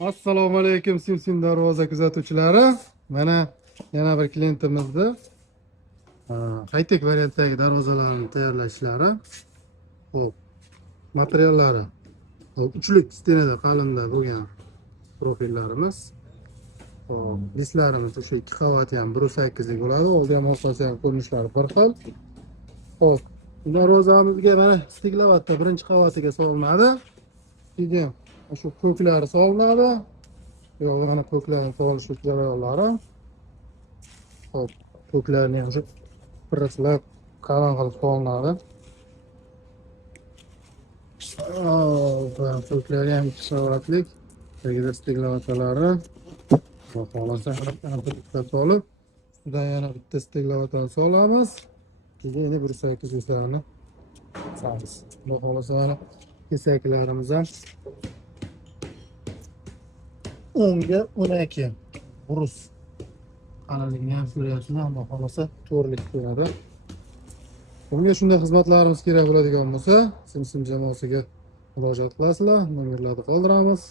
Assalomu alaykum Simsim darvoza kuzatuvchilari. Mana yana bir klientimizni high-tech variantdagi darvozalarni tayyorlashlari. Xo'p, materiallari uchlik stenada qalinda bo'lgan profillarimiz. Xo'p, dislarimiz o'sha 2 qavat ham 1.8 lik bo'ladi. Oldi ham orqasi ham ko'rinishlari bir xil. Xo'p, darvozamizga mana stiklovatda birinchi qavatiga solinadi. Keyin shu ko'klari solinadi. Yo'q, mana ko'klarni solish jarayonlari. Hop, ko'klarni ham shu piraslab qalin qilib solinadi. Ko'klari ham 2 qavatlik. Tagida stiklovatalari. Xudo xolasa bitta solib, ustidan yana bitta stiklovatani solamiz. Keyin yana 1.8 dislarni solamiz. Xudo xolasa mana kesaklarimiz ham 10 ga 12 burus qalinligini ham ko'ryapsizlar, xudo xolasa to'rlik ko'radi. Bunga shunday xizmatlarimiz kerak bo'ladigan bo'lsa, Simsim jamoasiga murojaat qilasizlar, nomerlarni qoldiramiz.